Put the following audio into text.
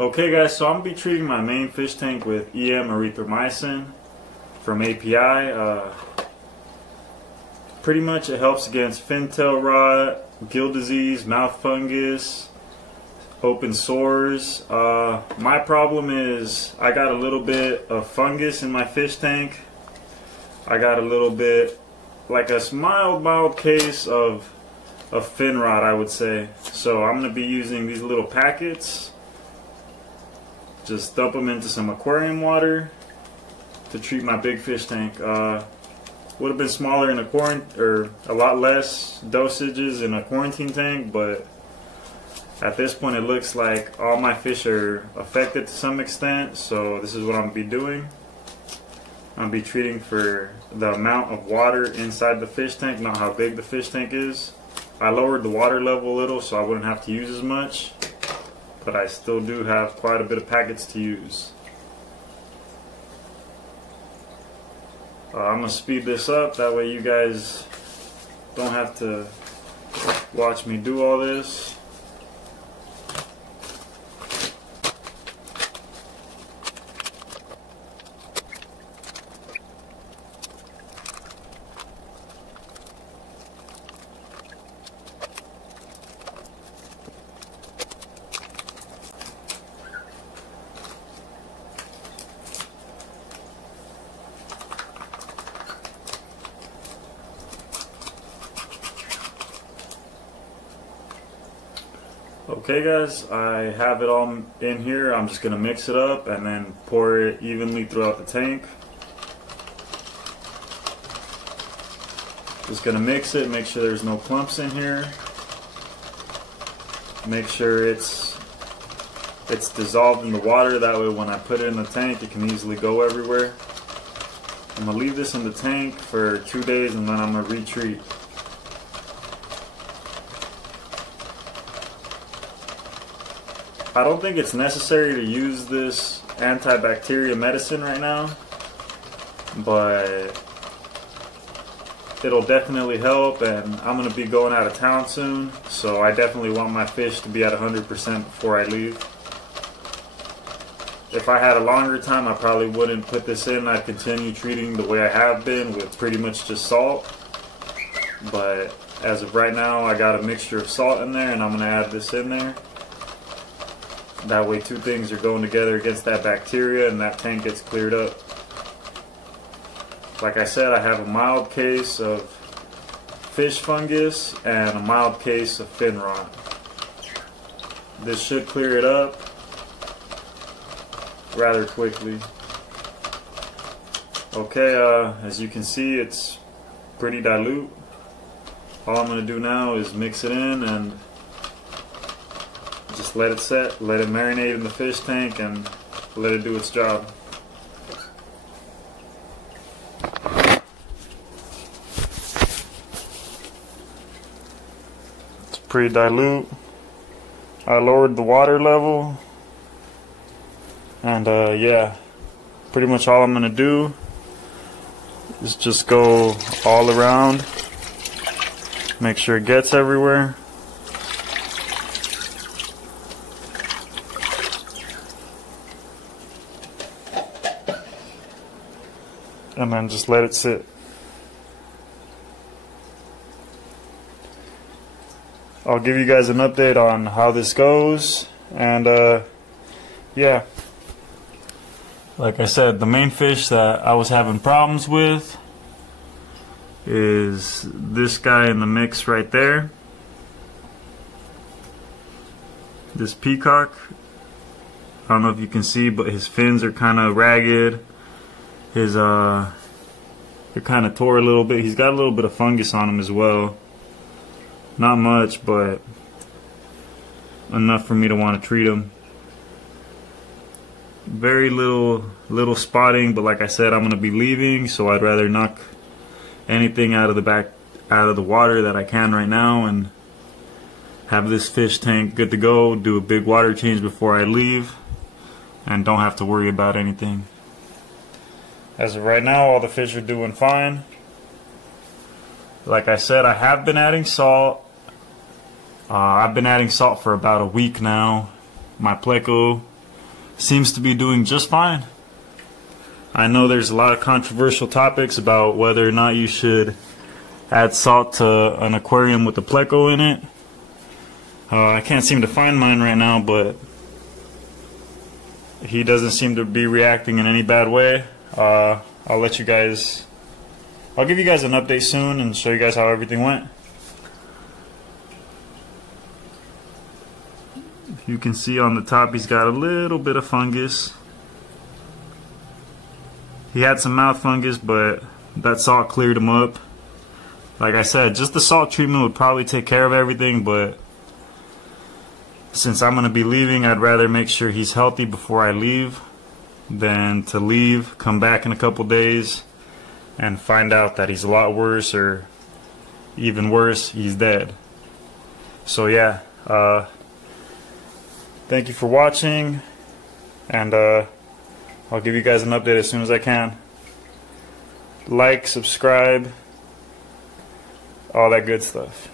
Okay guys, so I'm going to be treating my main fish tank with EM erythromycin from API. Pretty much it helps against fin tail rot, gill disease, mouth fungus, open sores. My problem is I got a little bit of fungus in my fish tank. I got a little bit, like a mild case of Finrot, I would say. So I'm going to be using these little packets. Just dump them into some aquarium water to treat my big fish tank. Would have been smaller in a or a lot less dosages in a quarantine tank, but at this point it looks like all my fish are affected to some extent, so this is what I'm going to be doing. I'm going to be treating for the amount of water inside the fish tank, not how big the fish tank is. I lowered the water level a little so I wouldn't have to use as much, but I still do have quite a bit of packets to use. I'm going to speed this up, that way you guys don't have to watch me do all this. Okay guys, I have it all in here. I'm just going to mix it up and then pour it evenly throughout the tank. Just going to mix it, make sure there's no clumps in here. Make sure it's dissolved in the water, that way when I put it in the tank it can easily go everywhere. I'm going to leave this in the tank for 2 days and then I'm going to retreat. I don't think it's necessary to use this antibacterial medicine right now, but it'll definitely help, and I'm going to be going out of town soon, so I definitely want my fish to be at 100% before I leave. If I had a longer time, I probably wouldn't put this in. I'd continue treating the way I have been with pretty much just salt, but as of right now I got a mixture of salt in there and I'm going to add this in there. That way two things are going together against that bacteria and that tank gets cleared up. Like I said, I have a mild case of fish fungus and a mild case of Finrot. This should clear it up rather quickly. Okay, as you can see, it's pretty dilute. All I'm going to do now is mix it in and just let it set, let it marinate in the fish tank, and let it do its job. It's pretty dilute. I lowered the water level, and yeah, pretty much all I'm going to do is just go all around, make sure it gets everywhere. And then just let it sit. I'll give you guys an update on how this goes, and yeah, like I said, the main fish that I was having problems with is this guy in the mix right there, this peacock. I don't know if you can see, but his fins are kind of ragged. His it kind of tore a little bit. He's got a little bit of fungus on him as well. Not much, but enough for me to want to treat him. Very little spotting, but like I said, I'm going to be leaving, so I'd rather knock anything out of the water that I can right now and have this fish tank good to go, do a big water change before I leave, and don't have to worry about anything. As of right now, all the fish are doing fine. Like I said, I have been adding salt. I've been adding salt for about a week now. My pleco seems to be doing just fine. I know there's a lot of controversial topics about whether or not you should add salt to an aquarium with a pleco in it. I can't seem to find mine right now, but he doesn't seem to be reacting in any bad way. I'll give you guys an update soon and show you guys how everything went. You can see on the top he's got a little bit of fungus. He had some mouth fungus, but that salt cleared him up. Like I said, just the salt treatment would probably take care of everything, but since I'm going to be leaving, I'd rather make sure he's healthy before I leave than to leave, come back in a couple days, and find out that he's a lot worse, or even worse, he's dead. So yeah, thank you for watching, and I'll give you guys an update as soon as I can. Like, subscribe, all that good stuff.